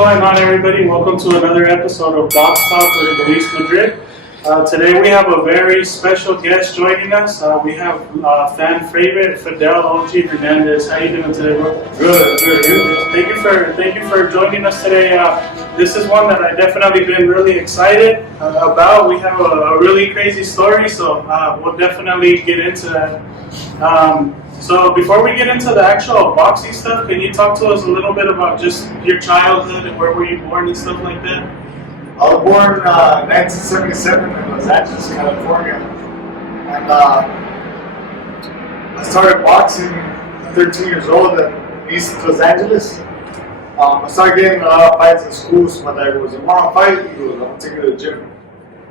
going on, everybody? Welcome to another episode of Box Talk with Luis Madrid. Today we have a very special guest joining us. We have fan favorite Fidel Hernandez. How you doing today, bro? Good. Thank you for joining us today. This is one that I definitely been really excited about. We have a really crazy story, so we'll definitely get into that. So before we get into the actual boxing stuff, can you talk to us a little bit about just your childhood and where were you born and stuff like that? I was born in 1977 in Los Angeles, California. And I started boxing at 13 years old in East Los Angeles. I started getting a lot of fights in school, so my dad goes, "You want to fight?" He goes, "I'll take you to the gym."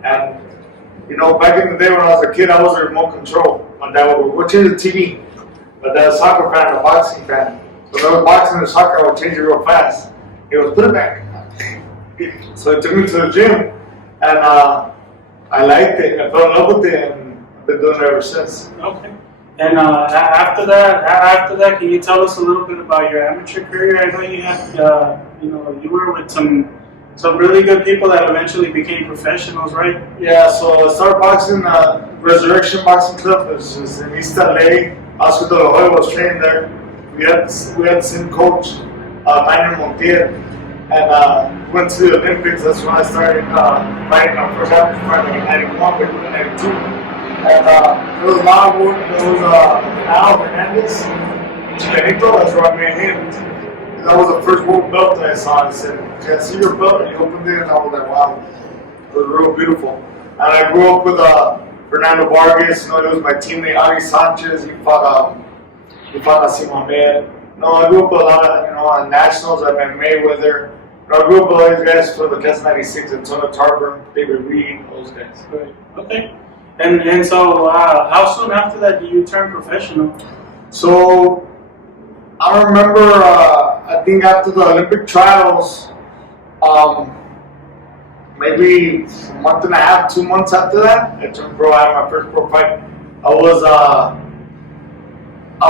And, you know, back in the day when I was a kid, I was a remote control. My dad would go, "Go change the TV." But I was a soccer fan and a boxing fan. So if I was boxing and soccer, I would change it real fast. He goes, "Put it back." So he took me to the gym, and I liked it. I fell in love with it, and I've been doing it ever since. Okay. And after that, can you tell us a little bit about your amateur career? I know you had, you were with some really good people that eventually became professionals, right? Yeah. So I started boxing at Resurrection Boxing Club. It was in East LA. Oscar De La Hoya was training there. We had the same coach, Manuel Montiel, and went to the Olympics. That's when I started fighting my first amateur fight in '91, but in '92. And there was a lot of work. There was Hernandez, Chicanito. That's where I met him. That was the first world belt that I saw. I said, "Can I see your belt?" And he opened it, and I was like, "Wow, it was real beautiful." And I grew up with Fernando Vargas. You know, he was my teammate. Ali Sanchez. He fought Nassim Ahmed. No, I grew up with a lot of, on nationals. I met Mayweather. I grew up with all these guys for the Cast 96, Antonio Tarver, David Reed, those guys. Right. Okay. And so, how soon after that did you turn professional? So, I remember, I think after the Olympic trials, maybe a month and a half, 2 months after that, I turned pro. I had my first pro fight. I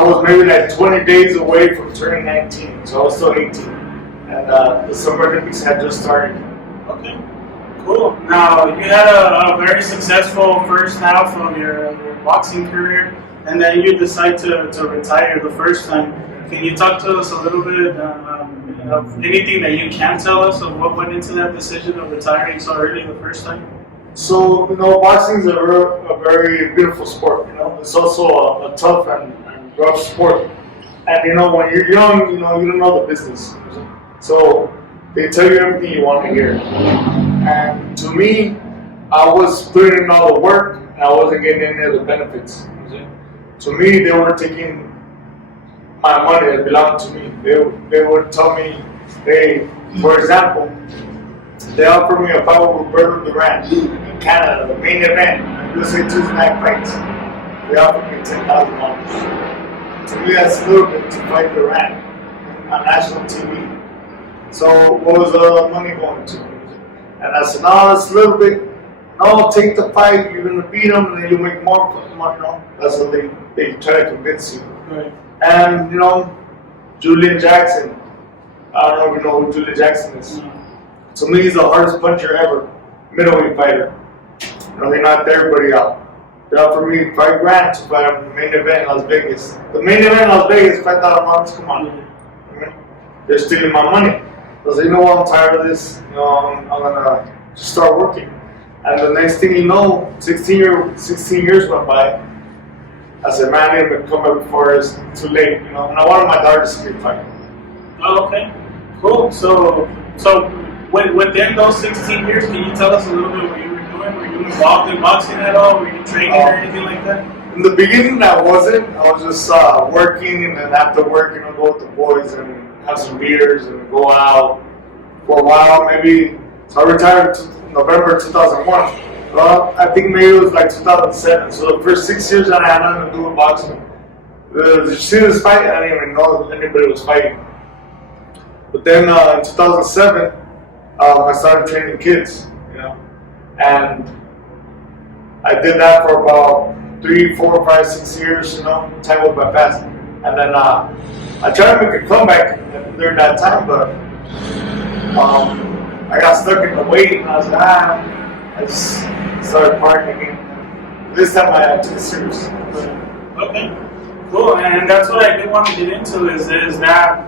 was maybe like 20 days away from turning 19, so I was still 18. And the Summer Olympics had just started. Okay, cool. Now, you had a very successful first half of your boxing career, and then you decide to retire the first time. Can you talk to us a little bit of anything that you can tell us of what went into that decision of retiring so early the first time? So, boxing is a very beautiful sport. It's also a tough and rough sport. And, when you're young, you don't know the business. So, they tell you everything you want to hear. And to me, I was putting in all the work, and I wasn't getting any of the benefits. To me, they were taking my money that belonged to me. They would tell me, hey, for example, they offered me a fight with Roberto Duran in Canada, the main event, USA Tuesday Night Fights. They offered me $10,000. To me, that's a little bit to fight Duran on national TV. So what was the money going to? And I said, no, that's a little bit. No, take the fight. You're going to beat them, and then you'll make more money. No, that's what they try to convince you. Right. And, Julian Jackson. I don't know if you know who Julian Jackson is. To me, he's the hardest puncher ever. Middleweight fighter. They knocked everybody out. They offered me $5,000 to fight on the main event in Las Vegas. The main event in Las Vegas, $5,000. Come on. They're stealing my money. I said, what? I'm tired of this. I'm gonna just start working. And the next thing you know, 16 years went by. I said, man, I need to come back before it's too late, And I wanted my daughter to see me fight. Oh, okay, cool. So within those 16 years, can you tell us a little bit what you were doing? Were you involved in boxing at all? Were you training or anything like that? In the beginning, I wasn't. I was just working, and then after work, go with the boys and have some beers and go out for a while. Maybe so I retired in November 2001. Well, I think maybe it was like 2007. So the first 6 years that I had nothing to do with boxing. Did you see this fight? I didn't even know that anybody was fighting. But then in 2007, I started training kids, and I did that for about 3, 4, 5, 6 years. Time went by fast. And then I tried to make a comeback during that time, but I got stuck in the weight, and I was like, I just started partying again. This time I took it serious. Okay, cool. And that's what I did want to get into is that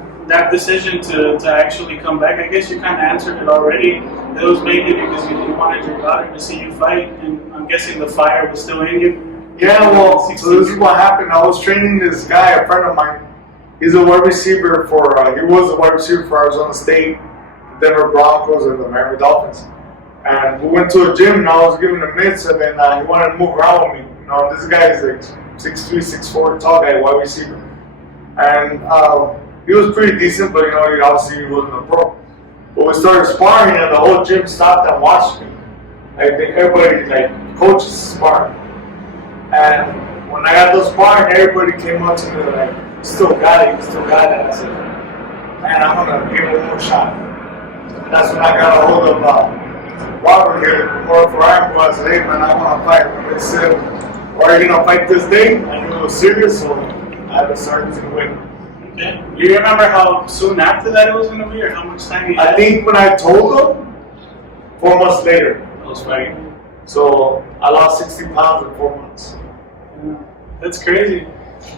decision to actually come back. I guess you kind of answered it already. It was mainly because you wanted your daughter to see you fight, and I'm guessing the fire was still in you. Yeah, well, so this is what happened. I was training this guy, a friend of mine. He's a wide receiver he was a wide receiver for Arizona State, Denver Broncos, and the Miami Dolphins. And we went to a gym, and I was giving him mitts, and then he wanted to move around with me. You know, this guy is like 6'3", 6'4", tall guy, wide receiver. And he was pretty decent, but he obviously wasn't a pro. But we started sparring, and the whole gym stopped and watched me. I think everybody, like, coaches sparring. And when I got those sparring, everybody came up to me like, "You still got it, you still got it." And I said, "Man, I'm gonna give it one more shot." And that's when I got a hold of Robert here, for Ryan, I said, "Hey man, I want to fight." And they said, "Are you gonna fight this day?" I knew it was serious, so I decided to win. Okay. Do you remember how soon after that it was gonna be, or how much time you had? I think when I told them, 4 months later, I was fighting. So I lost 60 pounds in 4 months. Yeah, that's crazy.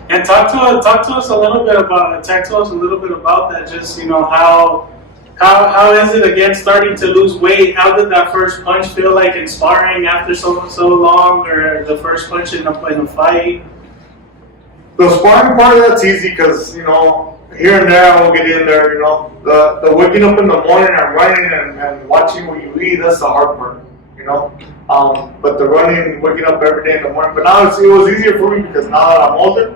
And talk to us a little bit about that. Just how is it again starting to lose weight? How did that first punch feel like in sparring after so long, or the first punch in a fight? The sparring part, that's easy because, here and there I will get in there, The waking up in the morning and running and watching what you eat, that's the hard part, But the running, waking up every day in the morning. But now it was easier for me because now that I'm older,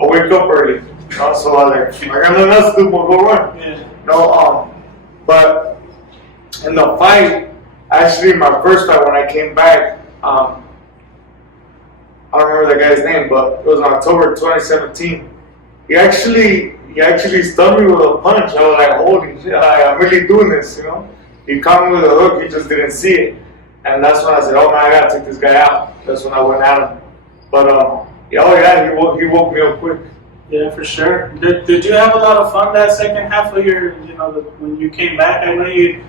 I wake up early, So I got nothing else to do but go run. Yeah. But in the fight, actually my first fight when I came back, I don't remember the guy's name, but it was in October 2017. He actually stunned me with a punch. I was like, holy shit, I'm really doing this, He caught me with a hook, he just didn't see it. And that's when I said, oh man, I gotta take this guy out. That's when I went at him. But he woke me up quick. Yeah, for sure. Did you have a lot of fun that second half of your, when you came back? I know you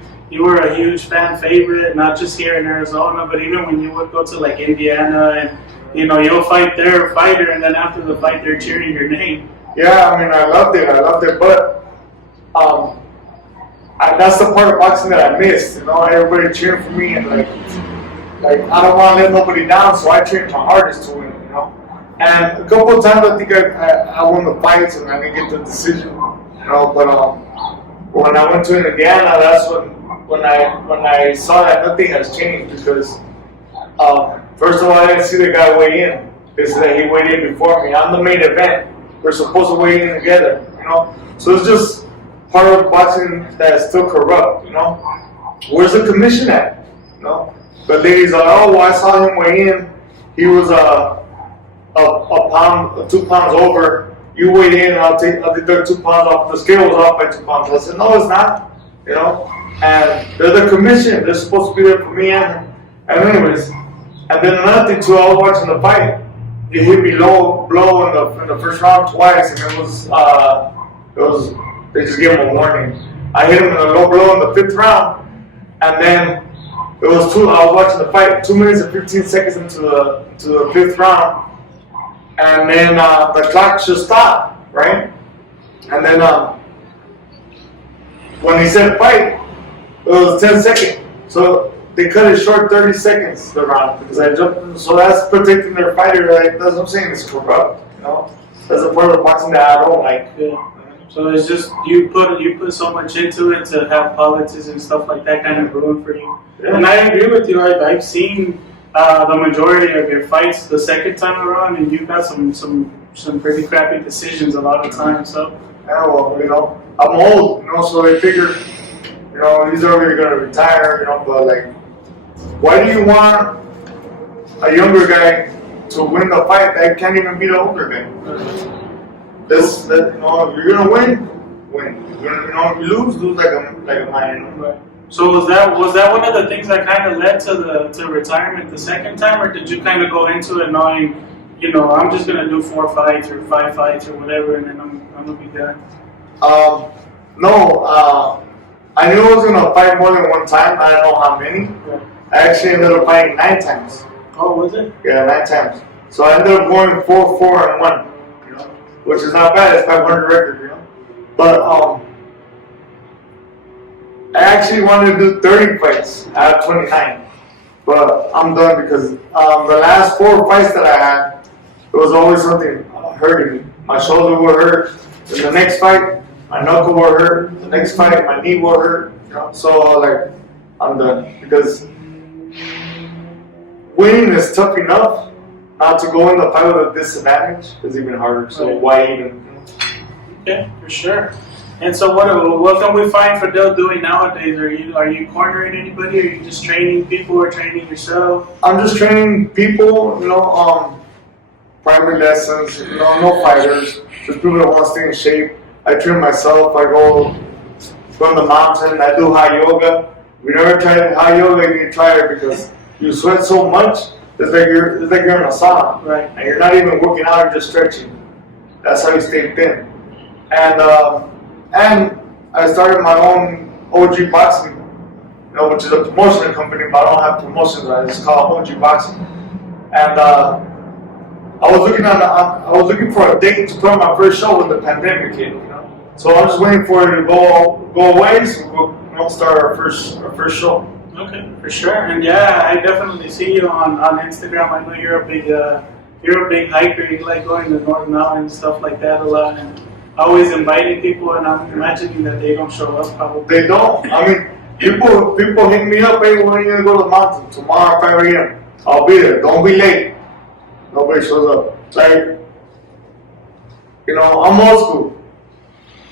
were a huge fan favorite, not just here in Arizona, but even when you would go to like Indiana and, you'll fight their fighter, and then after the fight, they're cheering your name. Yeah, I mean, I loved it, but that's the part of boxing that I missed, everybody cheering for me, and like I don't want to let nobody down, so I trained my hardest to win, And a couple of times I think I won the fights and I didn't get the decision, but when I went to Indiana, that's when I saw that nothing has changed because first of all, I didn't see the guy weigh in. They said that he weighed in before me. I'm the main event. We're supposed to weigh in together, So it's just part of boxing that is still corrupt, Where's the commission at, The ladies are, oh, well, I saw him weigh in. He was a pound, 2 pounds over. You weighed in, I'll deduct 2 pounds off. The scale was off by 2 pounds. I said, no, it's not, And they're the commission. They're supposed to be there for me and anyways. And then another thing too, I was watching the fight. He hit me low blow in the first round twice, and it was they just gave him a warning. I hit him in a low blow in the 5th round, and then I was watching the fight 2 minutes and 15 seconds into the 5th round, and then the clock just stopped, right? And then when he said fight, it was 10 seconds. So they cut it short 30 seconds the round because I jumped. So that's protecting their fighter. That's what I'm saying. It's corrupt. That's a part of boxing that I don't like. Yeah. So it's just you put so much into it to have politics and stuff like that kind of ruin for you. Yeah. And I agree with you. I've seen the majority of your fights the second time around, and you've got some pretty crappy decisions a lot of times. So yeah, well, I'm old, so they figure, he's already gonna retire, but why do you want a younger guy to win the fight that can't even beat an older guy? If you're gonna win. If you lose like a man. Right. So was that one of the things that kind of led to retirement the second time, or did you kind of go into it knowing, I'm just gonna do 4 fights or 5 fights or whatever, and then I'm gonna be done? No. I knew I was gonna fight more than one time. I don't know how many. Yeah. I actually ended up fighting 9 times. Oh, was it? Yeah, 9 times. So I ended up going 4-4-1, you know, which is not bad. It's 500 record, you know. But I actually wanted to do 30 fights. I have 29, but I'm done because the last 4 fights that I had, there was always something hurting me. My shoulder would hurt. In the next fight, my knuckle would hurt. The next fight, my knee would hurt. You know? So like, I'm done because winning is tough enough. Not to go in the fight with a disadvantage is even harder. So why even? Okay, for sure. And so what can we find Fidel doing nowadays? Are you cornering anybody? Are you just training people or training yourself? I'm just training people, you know, private lessons, you know, no fighters, just people that want to stay in shape. I train myself, I go on the mountain, I do high yoga. If you never tried high yoga, you need to try it because you sweat so much, it's like you're in a sauna. Right. And you're not even working out, you're just stretching. That's how you stay thin. And I started my own OG Boxing, you know, which is a promotion company, but I don't have promotions. It's called OG Boxing. And I was looking for a date to put on my first show when the pandemic hit, you know. So I was just waiting for it to go away, so we'll start our first show. Okay, for sure. And yeah, I definitely see you on Instagram. I know you're a big hiker. You like going to North Mountain and stuff like that a lot, and always inviting people. And I'm imagining that they don't show up probably. They don't. I mean, people hit me up. Hey, when are you gonna go to the mountain? Tomorrow, 5 a.m. I'll be there. Don't be late. Nobody shows up. It's like, you know, I'm old school.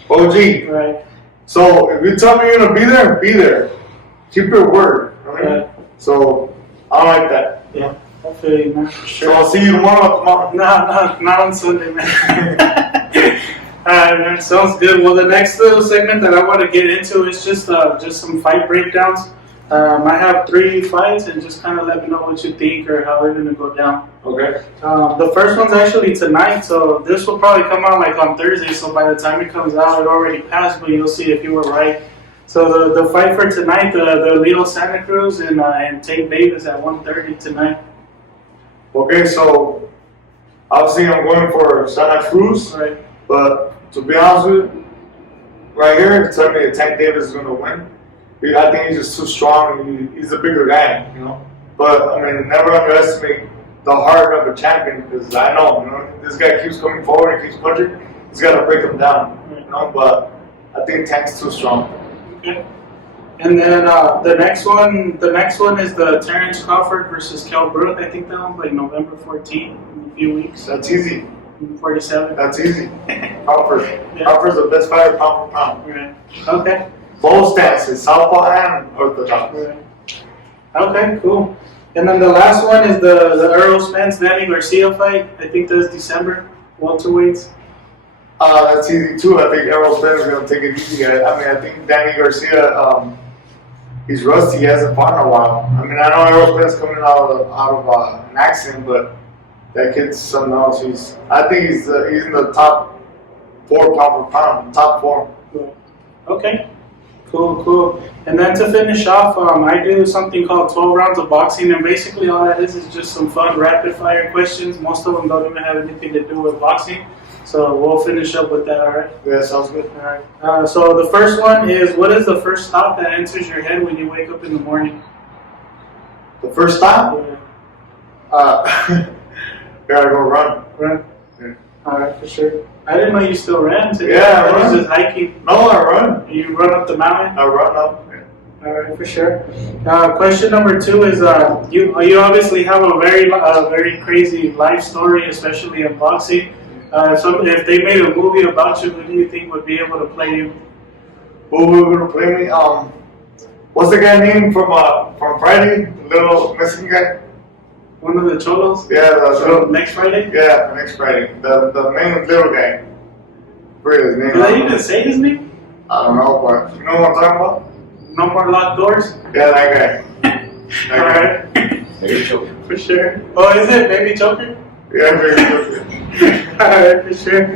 OG. Right. So if you tell me you're gonna be there. Keep your word. Right? So I like that. Yeah. I feel you, man. For sure. So I'll see you tomorrow. No, not on Sunday, man. Alright, man. Sounds good. Well, the next little segment that I want to get into is just some fight breakdowns. I have 3 fights, and just kind of let me know what you think or how they're going to go down. Okay. The first one's actually tonight, so this will probably come out like on Thursday. So by the time it comes out, it already passed, but you'll see if you were right. So the fight for tonight, the Leo Santa Cruz and Tank Davis at 1:30 tonight. Okay, so obviously I'm going for Santa Cruz, Right. but to be honest with you, right here, it's telling me that Tank Davis is going to win. I think he's just too strong. He's a bigger guy, you know. But I mean, never underestimate the heart of a champion because I know, you know, this guy keeps coming forward, he keeps punching. He's got to break him down, you know. But I think Tank's too strong. Okay. And then the next one is the Terrence Crawford versus Kell Brook. I think that one's like November 14th, in a few weeks. That's easy. 47. That's easy. Crawford. Yeah. Crawford's the best fighter pound for pound. Right. Okay. Both stances, southpaw and orthodox. Right. Okay, cool. And then the last one is the Earl Spence Danny Garcia fight. I think that's December. Welterweights. That's easy too. I think Errol Spence is going to take it easy. I mean, I think Danny Garcia, he's rusty. He hasn't fought in a while. I mean, I know Errol Spence coming out of an accident, but that kid's something else. I think he's in the top 4 pound for pound, top 4. Okay. Cool. And then to finish off, I do something called 12 rounds of boxing, and basically all that is just some fun rapid fire questions. Most of them don't even have anything to do with boxing. So we'll finish up with that, all right? Yeah, sounds good. All right. So the first one is, what is the first thought that enters your head when you wake up in the morning? The first thought? Yeah. Gotta go run. Run? Yeah. All right, for sure. I didn't know you still ran today. Yeah, I was run. just hiking. No, I run. You run up the mountain? I run up. Yeah. All right, for sure. Question number 2 is, you obviously have a very crazy life story, especially in boxing. So if they made a movie about you, who do you think would be able to play you? Who would play me? What's the guy name from Friday? The little Mexican guy? One of the cholos? Yeah, Next Friday? Yeah, next Friday. The main little guy. Forget his name. Did they even say his name? I don't know, but you know what I'm talking about? No More Locked Doors? Yeah, that guy. Alright. Maybe Joker. For sure. Oh, is it? Maybe Joker? Yeah, very good. Alright, for sure.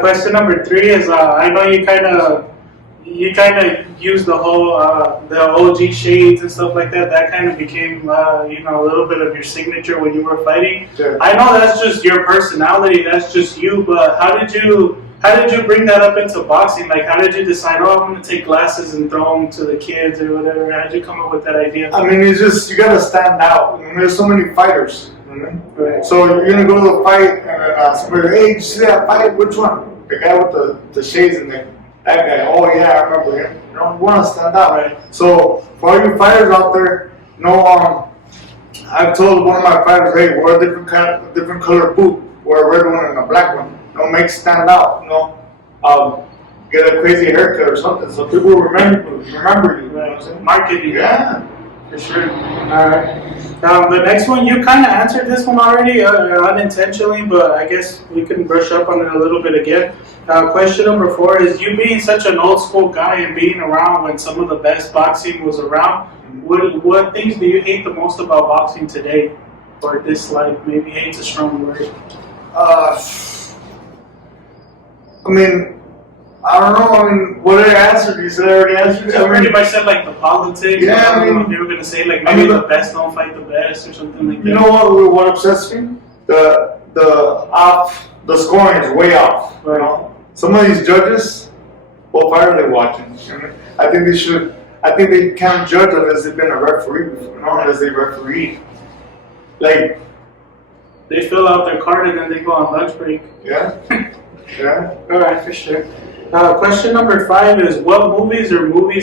Question number 3 is, I know you you kind of use the whole the OG shades and stuff like that. That kind of became a little bit of your signature when you were fighting. Sure. I know that's just your personality. That's just you. But how did you bring that up into boxing? Like, how did you decide? Oh, I'm going to take glasses and throw them to the kids or whatever. How did you come up with that idea? I mean, it's just you gotta stand out. I mean, there's so many fighters. Right. So you're gonna go to the fight and somebody, hey, did you see that fight? Which one? The guy with the shades and that guy. Oh yeah, I remember him. You want to stand out. Right. So for all you fighters out there, I've told one of my fighters, hey, wear a different color boot, wear a red one and a black one. Make stand out. Get a crazy haircut or something, so people remember you. Right. You know what I'm saying? Marketing. Yeah. For sure. All right. The next one, you kind of answered this one already unintentionally, but I guess we can brush up on it a little bit again. Question number 4 is, you being such an old school guy and being around when some of the best boxing was around, what things do you hate the most about boxing today? Or dislike? Maybe hate's a strong word. I mean, I don't know. I mean, what did I answer? You said I already answered. I pretty much said like the politics. Yeah, I don't know if you were gonna say like maybe the best don't fight the best or something like that. You know what upsets me? The scoring is way off. Right. You know, some of these judges, what fight are they watching? I think they should. I think they can't judge unless they've been a referee before, unless they referee. Like, they fill out their card and then they go on lunch break. Yeah. Yeah. All right, for sure. Question number 5 is, what movies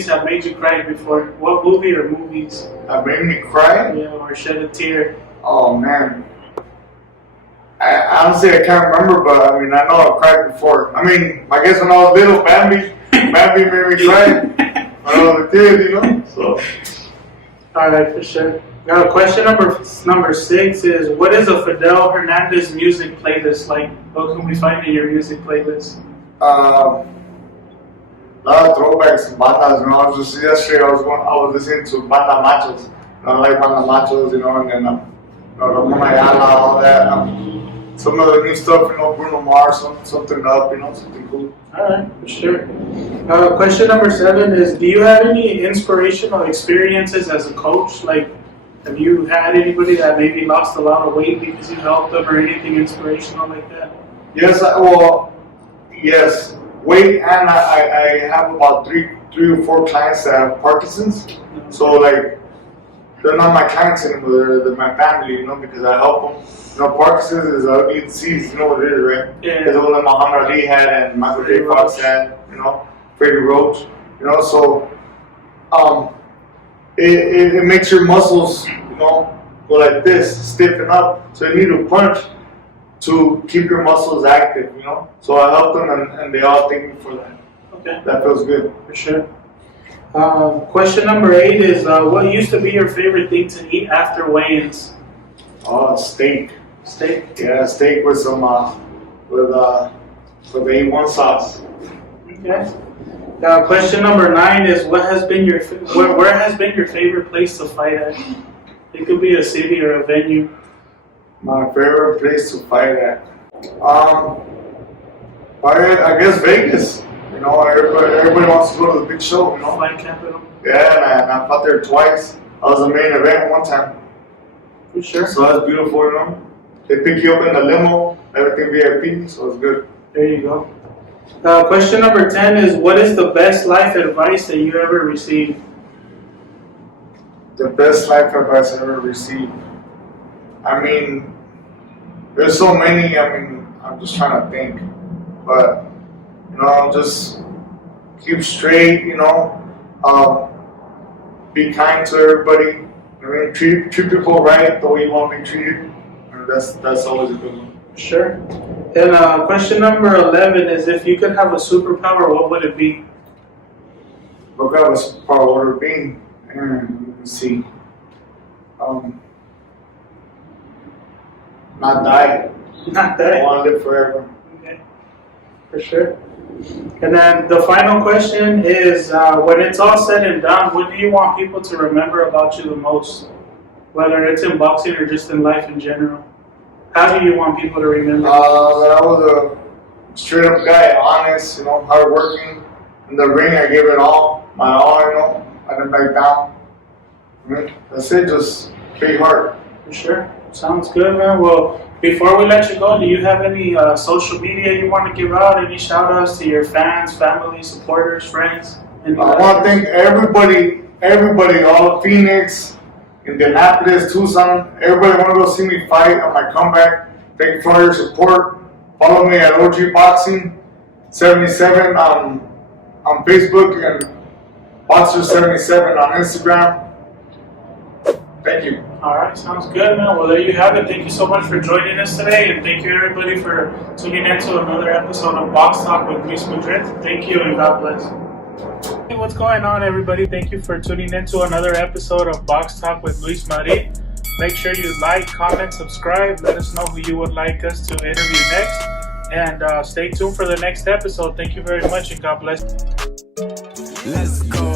have made you cry before? What movie or movies? That made me cry? Yeah, or shed a tear. Oh, man. Honestly, I can't remember, but I mean, I know I've cried before. I mean, I guess when I was little, Bambi made me cry. I was a kid, so. All right, for sure. Question number 6 is, what is a Fidel Hernandez music playlist like? What can we find in your music playlist? A lot of throwbacks and bandas, Just yesterday I was listening to Banda Machos. I like Banda Machos, and then Ramon Ayala, all that. Some of the new stuff, Bruno Mars, something up, something cool. All right, for sure. Question number 7 is, do you have any inspirational experiences as a coach? Like, have you had anybody that maybe lost a lot of weight because you helped them, or anything inspirational like that? Yes, yes. Weight, and I have about three or four clients that have Parkinson's. So like, they're not my clients anymore. They're my family, because I help them. Parkinson's is an ugly disease. You know what it is, right? Yeah. It's the one that Muhammad Ali had and Michael J. Fox had. Freddie Roach. So it makes your muscles, go like this, stiffen up. So you need to punch to keep your muscles active, So I help them, and they all thank me for that. Okay. That feels good. For sure. Question number 8 is, what used to be your favorite thing to eat after weigh-ins? Oh, steak. Steak? Yeah, steak with some, with A1 sauce. Okay. Question number 9 is, where has been your favorite place to fight at? It could be a city or a venue. My favorite place to fight at? I guess Vegas. Everybody wants to go to the big show, Fight capital. Yeah, man. I fought there twice. I was the main event one time. For sure. So that's beautiful, They pick you up in the limo, everything VIP, so it's good. There you go. Question number 10 is, what is the best life advice that you ever received? The best life advice I ever received? I mean, there's so many. I'm just trying to think. But, just keep straight, be kind to everybody. Treat people right the way you want to be treated. That's always a good one. Sure. And question number 11 is, if you could have a superpower, what would it be? What kind of superpower would it be? Let me see. Not die. Not that. I want to live forever. Okay. For sure. And then the final question is, when it's all said and done, what do you want people to remember about you the most? Whether it's in boxing or just in life in general. How do you want people to remember? That I was a straight up guy, honest, hardworking, In the ring, I gave it all, my all, you know. I didn't back down. That's it, just big heart. For sure. Sounds good, man. Well, before we let you go, do you have any social media you want to give out? Any shout outs to your fans, family, supporters, friends? I want to thank everybody, all of Phoenix, Indianapolis, Tucson. Everybody want to go see me fight on my comeback. Thank you for all your support. Follow me at OG Boxing 77 on Facebook and Boxer 77 on Instagram. Thank you. All right, sounds good, man. Well, there you have it. Thank you so much for joining us today, and thank you everybody for tuning in to another episode of Box Talk with Luis Madrid. Thank you, and God bless. Hey, what's going on, everybody? Thank you for tuning in to another episode of Box Talk with Luis Madrid. Make sure you like, comment, subscribe. Let us know who you would like us to interview next, and stay tuned for the next episode. Thank you very much, and God bless. Let's go.